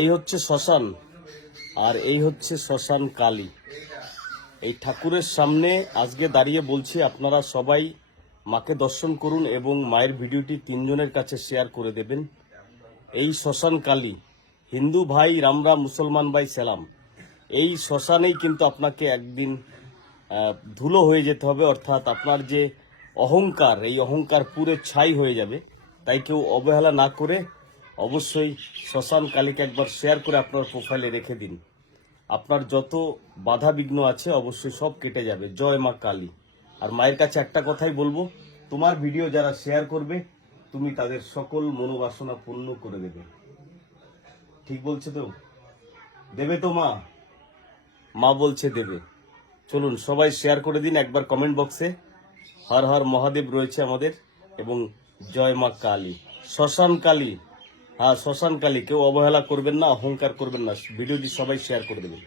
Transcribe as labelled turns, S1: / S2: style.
S1: এই হচ্ছে শ্মশান, আর এই হচ্ছে শ্মশান কালী। এই ঠাকুরের সামনে আজকে দাঁড়িয়ে বলছি, আপনারা সবাই মাকে দর্শন করুন এবং মায়ের ভিডিওটি তিনজনের কাছে শেয়ার করে দেবেন। এই শ্মশান কালী, হিন্দু ভাই রামরা মুসলমান ভাই সালাম। এই শ্মশানেই কিন্তু আপনাকে একদিন ধুলো হয়ে যেতে হবে, অর্থাৎ আপনার যে অহংকার, এই অহংকার পুরে ছাই হয়ে যাবে। তাই কেউ অবহেলা না করে অবশ্যই শ্মশান কালীকে একবার শেয়ার করে আপনার প্রোফাইলে রেখে দিন। আপনার যত বাধা বিঘ্ন আছে অবশ্যই সব কেটে যাবে। জয় মা কালী। আর মায়ের কাছে একটা কথাই বলব, তোমার ভিডিও যারা শেয়ার করবে, তুমি তাদের সকল মনোবাসনা পূর্ণ করে দেবে। ঠিক বলছে তো? দেবে তো মা? মা বলছে দেবে। চলুন, সবাই শেয়ার করে দিন একবার কমেন্ট বক্সে হর হর মহাদেব রয়েছে আমাদের এবং জয় মা কালী। শ্মশান কালী হ্যাঁ শ্মশান কালী কেউ অবহেলা করবেন না, অহংকার করবেন না। ভিডিওটি সবাই শেয়ার করে দেবেন।